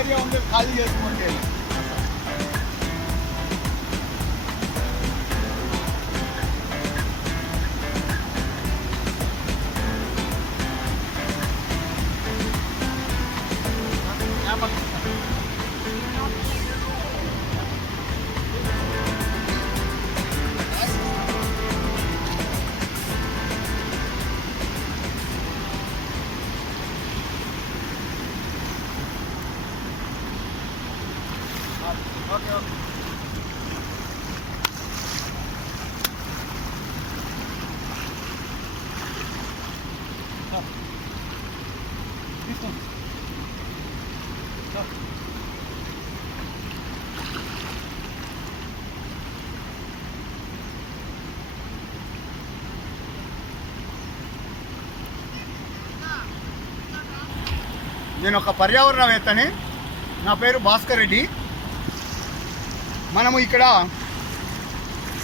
Area ఉంది ఖాళీ చేసుకోండి. ఓకే ఓకే తీసుకోండి. నేను ఒక పర్యావరణవేత్తని. నా పేరు భాస్కర్ రెడ్డి. మనము ఇక్కడ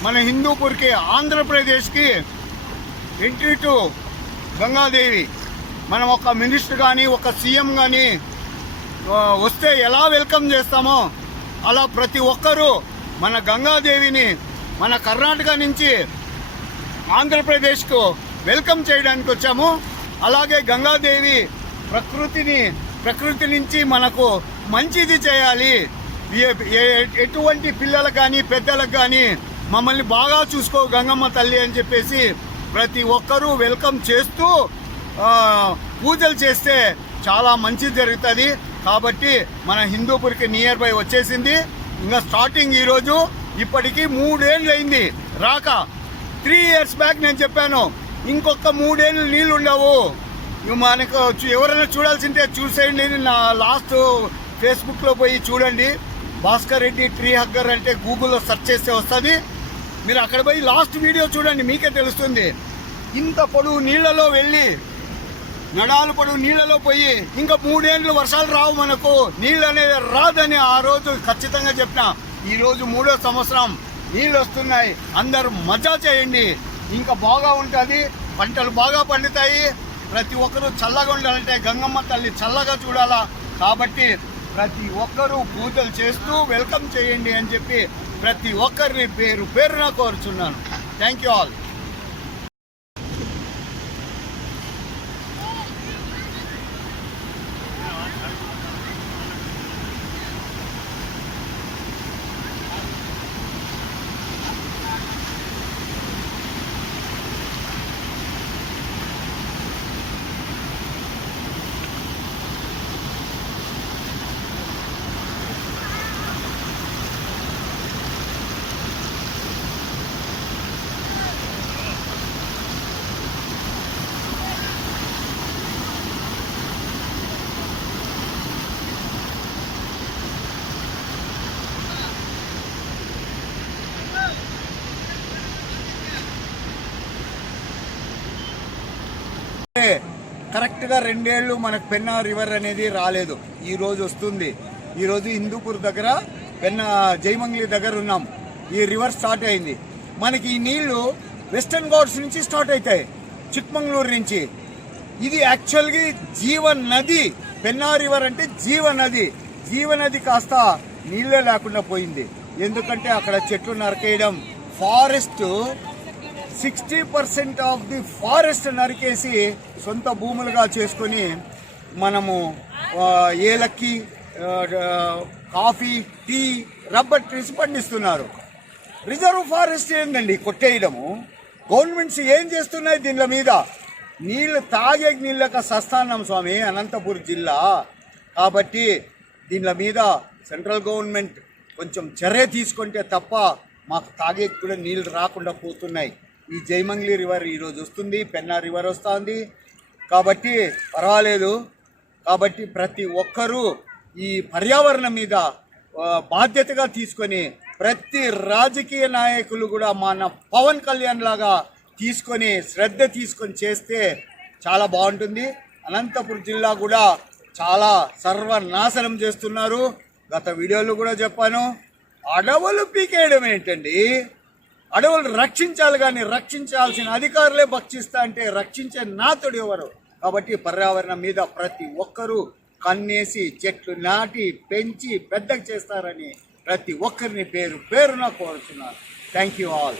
మన హిందూపూర్కి ఆంధ్రప్రదేశ్కి ఎంట్రీ టు గంగాదేవి. మనం ఒక మినిస్టర్ కానీ ఒక సీఎం కానీ వస్తే ఎలా వెల్కమ్ చేస్తామో అలా ప్రతి ఒక్కరూ మన గంగాదేవిని మన కర్ణాటక నుంచి ఆంధ్రప్రదేశ్కు వెల్కమ్ చేయడానికి వచ్చాము. అలాగే గంగాదేవి ప్రకృతి నుంచి మనకు మంచిది చేయాలి. ఎటువంటి పిల్లలకు కానీ పెద్దలకు కానీ మమ్మల్ని బాగా చూసుకో గంగమ్మ తల్లి అని చెప్పేసి ప్రతి ఒక్కరూ వెల్కమ్ చేస్తూ పూజలు చేస్తే చాలా మంచిది జరుగుతుంది. కాబట్టి మన హిందూపూర్కి నియర్ బై వచ్చేసింది. ఇంకా స్టార్టింగ్ ఈరోజు ఇప్పటికీ 3 ఏళ్ళు అయింది రాక. 3 years బ్యాక్ నేను చెప్పాను ఇంకొక 3 ఏళ్ళు నీళ్ళు ఉండవు, మనకు ఎవరైనా చూడాల్సిందే చూసేయండి. నా లాస్ట్ ఫేస్బుక్లో పోయి చూడండి, భాస్కర్ రెడ్డి ట్రీ హగ్గర్ అంటే గూగుల్లో సెర్చ్ చేస్తే వస్తుంది. మీరు అక్కడ పోయి లాస్ట్ వీడియో చూడండి, మీకే తెలుస్తుంది. ఇంత పొడవు నీళ్లలో వెళ్ళి నడాలు పొడవు నీళ్లలో పోయి ఇంకా 3 ఏళ్ళు వర్షాలు రావు, మనకు నీళ్ళు అనేది రాదని ఆ రోజు ఖచ్చితంగా చెప్పిన. ఈరోజు 3వ సంవత్సరం నీళ్ళు వస్తున్నాయి. అందరూ మజా చేయండి, ఇంకా బాగా ఉంటుంది, పంటలు బాగా పండుతాయి. ప్రతి ఒక్కరూ చల్లగా ఉండాలంటే గంగమ్మ తల్లి చల్లగా చూడాలా. కాబట్టి ప్రతి ఒక్కరూ పూజలు చేస్తూ వెల్కమ్ చేయండి అని చెప్పి ప్రతి ఒక్కరిని పేరు పేరున కోరుచున్నాను. Thank you all. కరెక్ట్గా 2 ఏళ్ళు మనకు పెన్నా రివర్ అనేది రాలేదు. ఈరోజు వస్తుంది. ఈరోజు హిందూపూర్ దగ్గర జయమంగళి దగ్గర ఉన్నాం. ఈ రివర్ స్టార్ట్ అయింది. మనకి ఈ నీళ్లు వెస్టర్న్ ఘాట్స్ నుంచి స్టార్ట్ అవుతాయి, చిక్మంగళూరు నుంచి. ఇది యాక్చువల్గా జీవనది. పెన్నా రివర్ అంటే జీవనది. జీవనది కాస్త నీళ్ళే లేకుండా పోయింది. ఎందుకంటే అక్కడ చెట్లు నరికేయడం, ఫారెస్ట్ 60% ఆఫ్ ది ఫారెస్ట్ నరికేసి సొంత భూములుగా చేసుకొని మనము ఏలక్కి, కాఫీ, టీ, రబ్బర్ ట్రీస్ పండిస్తున్నారు. రిజర్వ్ ఫారెస్ట్ ఏందండి కొట్టేయడము? గవర్నమెంట్స్ ఏం చేస్తున్నాయి దీనిల మీద? నీళ్ళు తాగే నీళ్ళక సస్తానం స్వామి అనంతపూర్ జిల్లా. కాబట్టి దీనిల మీద సెంట్రల్ గవర్నమెంట్ కొంచెం చర్య తీసుకుంటే తప్ప మాకు తాగే కూడా నీళ్ళు రాకుండా పోతున్నాయి. ఈ జయమంగళి రివర్ ఈరోజు వస్తుంది, పెన్నా రివర్ వస్తుంది. కాబట్టి పర్వాలేదు. కాబట్టి ప్రతి ఒక్కరూ ఈ పర్యావరణం మీద బాధ్యతగా తీసుకొని ప్రతి రాజకీయ నాయకులు కూడా మన పవన్ కళ్యాణ్ లాగా తీసుకొని శ్రద్ధ తీసుకొని చేస్తే చాలా బాగుంటుంది. అనంతపురం జిల్లా కూడా చాలా సర్వనాశనం చేస్తున్నారు. గత వీడియోలో కూడా చెప్పాను. అడవులు పీకేయడం ఏంటండి? అడవులు రక్షించాలి, కానీ రక్షించాల్సిన అధికారులే భక్షిస్తా అంటే రక్షించే నాతుడు ఎవరు? కాబట్టి పర్యావరణం మీద ప్రతి ఒక్కరూ కన్నేసి చెట్లు నాటి పెంచి పెద్దగా చేస్తారని ప్రతి ఒక్కరిని పేరున కోరుతున్నాను. Thank you all.